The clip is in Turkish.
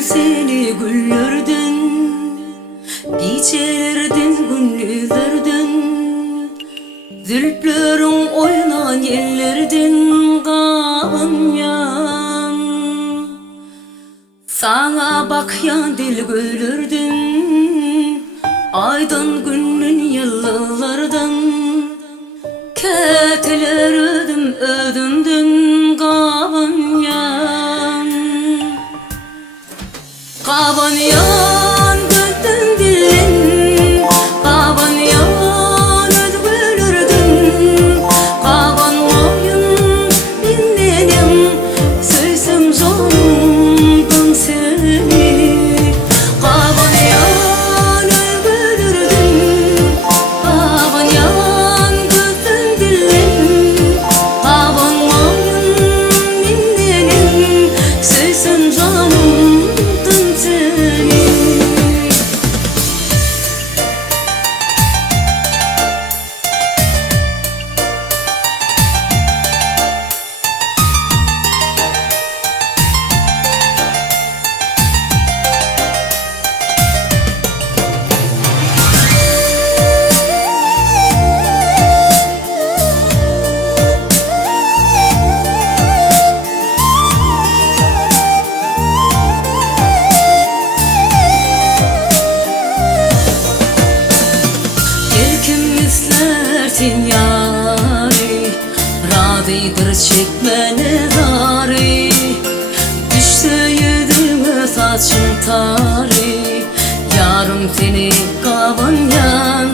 seni güllerden, gecelerden, gündüzlerden, zülflerin oynan yerlerden kavanyan. Sana bakyan dil güllerden, aydan günün yıllardan, keteler ödüm ödümdün kavanyan. Kavanyan götten dilin, kavanyan ödgülürdün, kavanmayın dinlenim, söysem zorundun seni. Kavanyan ödgülürdün, kavanyan götten dilin, kavanmayın dinlenim, söysem zorundun. Mislertin yari, radıydır çekmene zari. Düşse yüzüme saçın tari, yarım seni kavanyan.